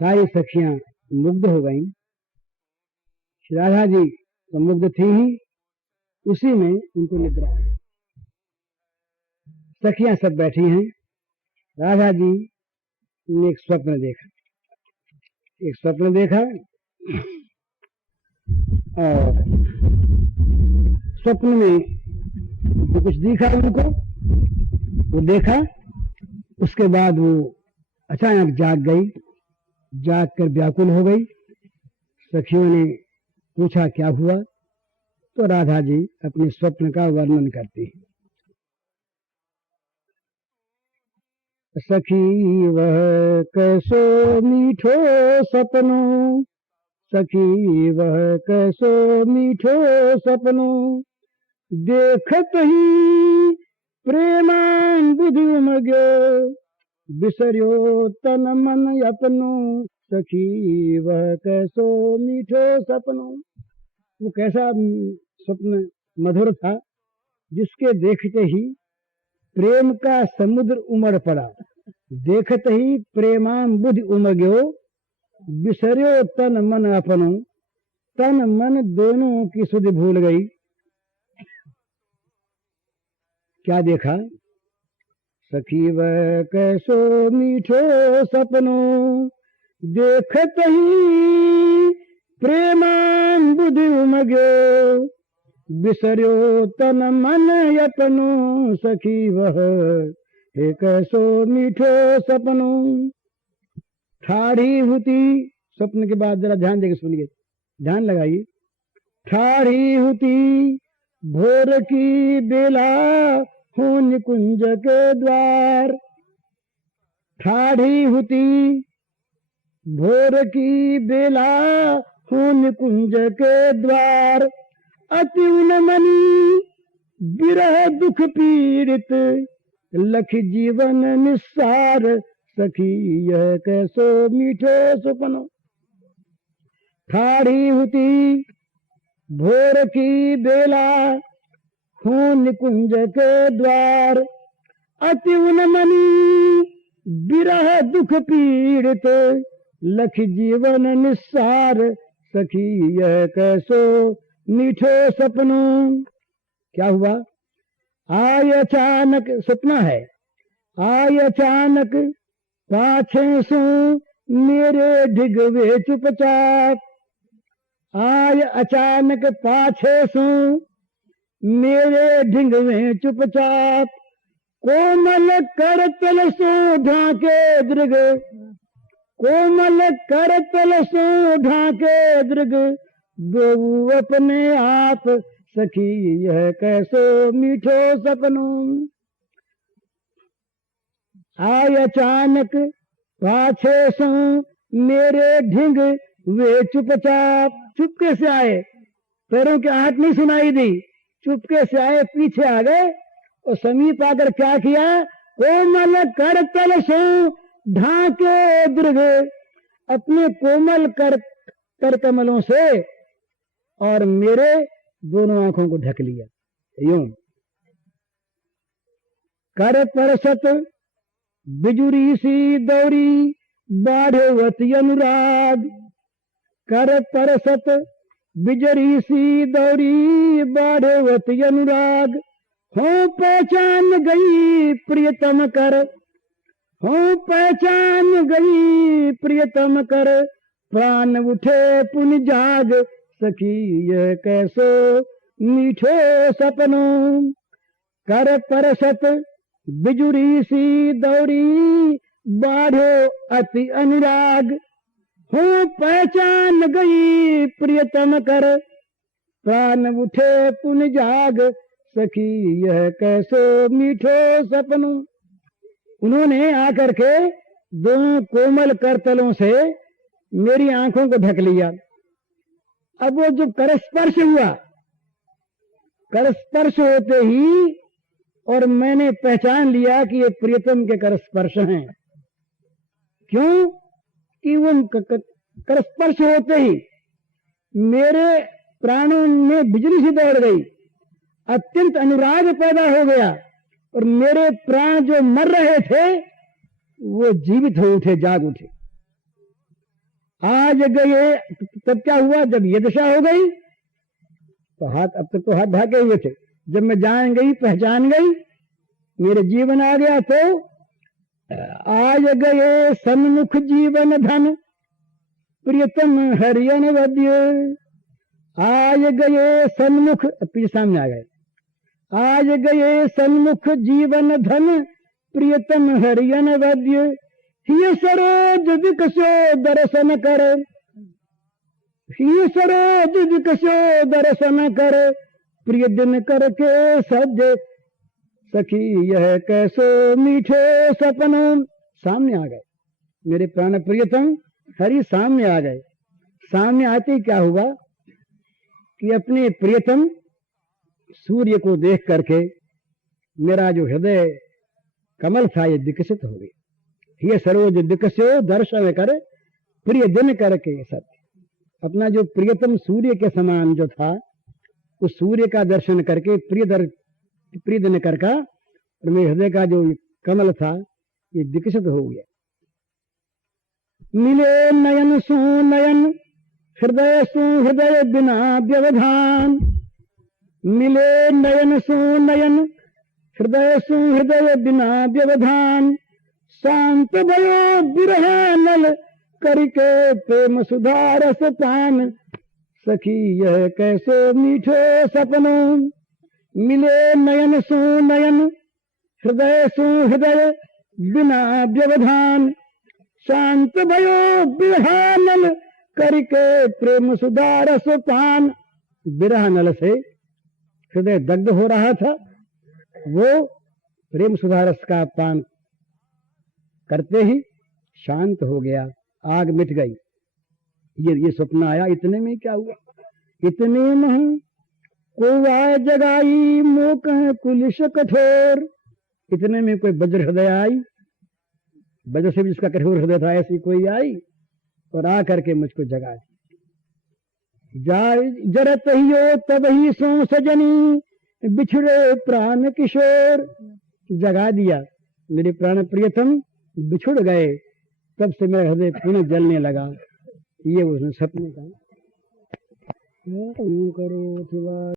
सारी सखियां मुग्ध हो गईं। राधा जी तो मुग्ध थी ही, उसी में उनको निद्रा। सखियां सब बैठी हैं। राधा जी ने एक स्वप्न देखा। और स्वप्न में जो कुछ दिखा उनको, वो देखा। उसके बाद वो अचानक जाग गई। जाग कर व्याकुल हो गई। सखियों ने पूछा क्या हुआ, तो राधा जी अपने स्वप्न का वर्णन करती है। सखी वह कैसो मीठो सपनो, सखी वह कैसो मीठो सपनो, देखत ही प्रेमान बुद्धि उमग्यो, बिसर्यो तन मन अपनो, सखी वह कैसो मीठो सपनो। वो कैसा स्वप्न मधुर था, जिसके देखते ही प्रेम का समुद्र उमड़ पड़ा। देखत ही प्रेमाम बुद्धि उमग्यो, बिसर्यो तन मन अपनो। तन मन दोनों की सुधि भूल गई। क्या देखा? सखी वह कैसो मीठो सपनो, देखत ही प्रेमाम बुद्धि उमग्यो, बिसर्यो तन मन अपनो, सखी वह हे कैसो मीठो सपनो। ठाढ़ी हुती, स्वप्न के बाद जरा ध्यान देकर सुनिए, ध्यान लगाइए। ठाढ़ी हुती भोर की बेला, हो निकुंज के द्वार। ठाढ़ी हुती भोर की बेला, हो निकुंज के द्वार। अति उन्मनी विरह दुख पीड़ित, लख जीवन निस्सार, सखी यह कैसो मीठो सपनो। ठाढ़ी हुती भोर की बेला, हो निकुंज के द्वार। अति उन्मनी विरह दुख पीड़ित, लख जीवन निस्सार, सखी यह कैसो मीठो सपनो। क्या हुआ? आय अचानक, सपना है, आय अचानक पाछे सो मेरे ढिगवे चुपचाप। आय अचानक पाछे सो मेरे ढिगवे चुपचाप। कोमल करतल सो ढाके दृग, कोमल करतल सो ढाके दृग, दो अपने आप, सखी यह कैसो मीठो सपनो। आय अचानक पाछे सो मेरे ढिंग वे चुपचाप। चुपके से आए, पैरों की आहट नहीं सुनाई दी, चुपके से आए, पीछे आ गए और समीप आकर क्या किया? कोमल करतल सो ढाके दृग, अपने कोमल कर कमलों से और मेरे दोनों आंखों को ढक लिया। यूं कर परसत बिजुरी सी दौरी, बाढ़वती अनुराग। कर परसत बिजरी सी दौरी, बाढ़वती अनुराग। हो पहचान गई प्रियतम कर, हो पहचान गई प्रियतम कर, प्राण उठे पुन जाग, सखी यह कैसो मीठो सपनो। कर परसत बिजुरी सी दौरी, बाढ़ो अति अनुराग। हो पहचान गई प्रियतम कर, प्राण उठे पुन जाग, सखी यह कैसो मीठो सपनो। उन्होंने आकर के दोनों कोमल करतलों से मेरी आंखों को ढक लिया। अब वो जो करस्पर्श हुआ, करस्पर्श होते ही और मैंने पहचान लिया कि ये प्रियतम के करस्पर्श हैं। क्यों? कि वो करस्पर्श होते ही मेरे प्राणों में बिजली सी दौड़ गई, अत्यंत अनुराग पैदा हो गया और मेरे प्राण जो मर रहे थे वो जीवित हो उठे, जाग उठे। आज गए, तब क्या हुआ, जब ये दशा हो गई तो हाथ, अब तक तो हाथ ढाके हुए थे, जब मैं जान गई, पहचान गई, मेरे जीवन आ गया, तो आज गए सन्मुख जीवन धन प्रियतम हरियन वद्य। आज गए सन्मुख, पीछे सामने आ गए, आज गए सन्मुख जीवन धन प्रियतम हरियन वद्य। ही सरोज विकसो दर्शन कर, ही सरोज विकसो दर्शन कर, प्रिय दिन करके सज सखी यह कैसो मीठे सपनों। सामने आ गए मेरे प्राण प्रियतम हरि, सामने आ गए। सामने आते ही क्या हुआ कि अपने प्रियतम सूर्य को देख करके मेरा जो हृदय कमल था ये विकसित हो गया। ये सरोज विकस्यो दर्शन कर प्रिय दिन करके सत्य। अपना जो प्रियतम सूर्य के समान जो था, उस सूर्य का दर्शन करके प्रिय दिन कर का, और मेरे हृदय का जो कमल था ये विकसित हो गया। मिले नयन सु नयन हृदय सु हृदय बिना व्यवधान। मिले नयन सु नयन हृदय सु हृदय बिना व्यवधान। शांत भयो बिरह नल करके प्रेम सुधारस पान। सखी यह कैसे मीठे सपनों। मिले नयन सु नयन हृदय सु हृदय बिना व्यवधान। शांत भयो बिरह नल करके प्रेम सुधारस पान। बिरह नल से हृदय दग्ध हो रहा था, वो प्रेम सुधारस का पान करते ही शांत हो गया, आग मिट गई। ये स्वप्न आया। इतने में क्या हुआ, इतने में को जगाई मोक कुलिश कठोर। इतने में कोई वज्र हृदय आई, वज्र से भी जिसका कठोर हृदय था ऐसी कोई आई और आ करके मुझको जगा दी। जरत हियो तब ही सो सजनी बिछड़े प्राण किशोर। जगा दिया, मेरे प्राण प्रियतम बिछुड़ गए, तब से मेरा हृदय पुनः जलने लगा। ये उसने सपने कहा। करो